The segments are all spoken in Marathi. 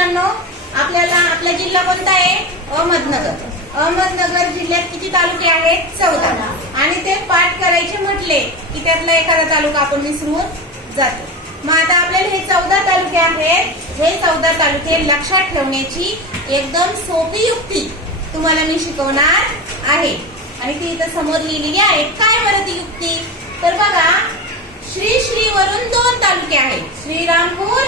मुलांनो, आपल्याला आपला जिल्हा कोणता आहे? अहमदनगर. अहमदनगर जिल्ह्यात किती तालुके आहेत? 14. आणि ते पाठ करायचे म्हटले की त्यातला एखादा तालुका आपण विसरून जातो. मग आता आपल्याला हे 14 तालुके आहेत. हे 14 तालुके लक्षात ठेवण्याची एकदम सोपी युक्ती तुम्हाला मी शिकवणार आहे. आणि ती इथं समोर लिहिलेली आहे. काय बरं ती युक्ती? तर बघा, श्री वरून 2 तालुके आहेत. श्रीरामपूर,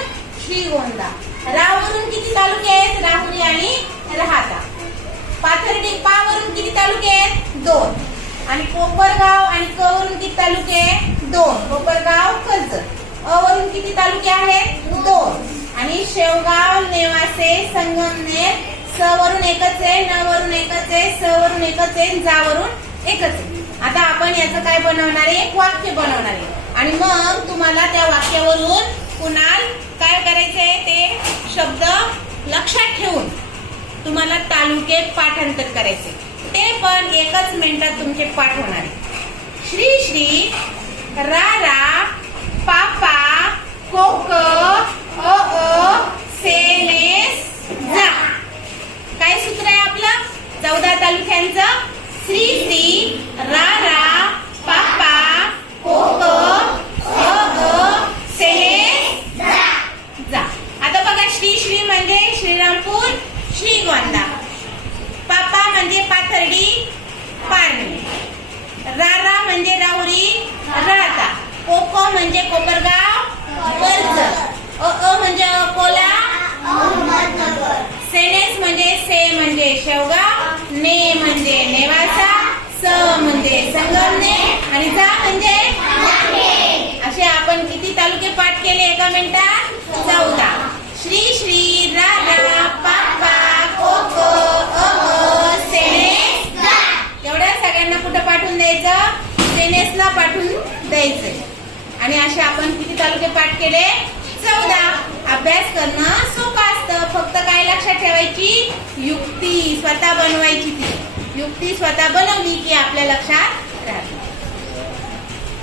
श्रीगोंदा. रावरून किती तालुके आहेत? राहुरी आणि राहाता. पाथर्डी पा वरून किती तालुके आहेत? 2. आणि कोपरगाव आणि क वरून किती तालुके? 2. कोपरगाव, कर्जत. अ वरून किती तालुके आहेत? 2. आणि शेवगाव, नेवासे, संगमनेर. स वरून एकच आहे, न वरून एकच आहे, स वरून एकच आहे, जा वरून एकच आहे. आता आपण याचं काय बनवणार आहे? एक वाक्य बनवणार आहे. आणि मग तुम्हाला त्या वाक्यावरून पुन्हा काय करायचंय ते शब्द लक्षात ठेवून तुम्हाला तालुके पाठांतर करायचे. ते पण एकच मिनिटात तुमचे पाठ होणार आहे. श्री श्री, रा पापा, कोक, सेनेस, जा. काय सूत्र आहे आपलं 14 तालुक्यांचं? श्री श्री, रा पापा, कोक, सेनेस, जा. आता बघा, श्री म्हणजे श्रीरामपूर, श्रीगोंदा. पापा म्हणजे पाथर्डी, पारनेर. रा म्हणजे राहुरी, राहाता. कोको म्हणजे कोपरगाव, कर्जत. म्हणजे अकोला, अहमदनगर. सेनेस म्हणजे से म्हणजे शेवगाव. ने म्हणजे नेवासा. स म्हणजे संगमनेर. आणि जा म्हणजे असे आपण किती तालुके पाठ केले एका मिनिटात? 14. श्री श्री, रा पापा, कोक, सेनेस, जा. एवढ्या सगळ्यांना कुठं पाठवून द्यायचं? सेनेसला पाठवून द्यायचंय. आणि असे आपण किती तालुके पाठ केले? 14. अभ्यास करणं सोपं असतं. फक्त काय लक्षात ठेवायची? युक्ती स्वतः बनवायची. ती युक्ती स्वतः बनवली की आपल्या लक्षात राहते.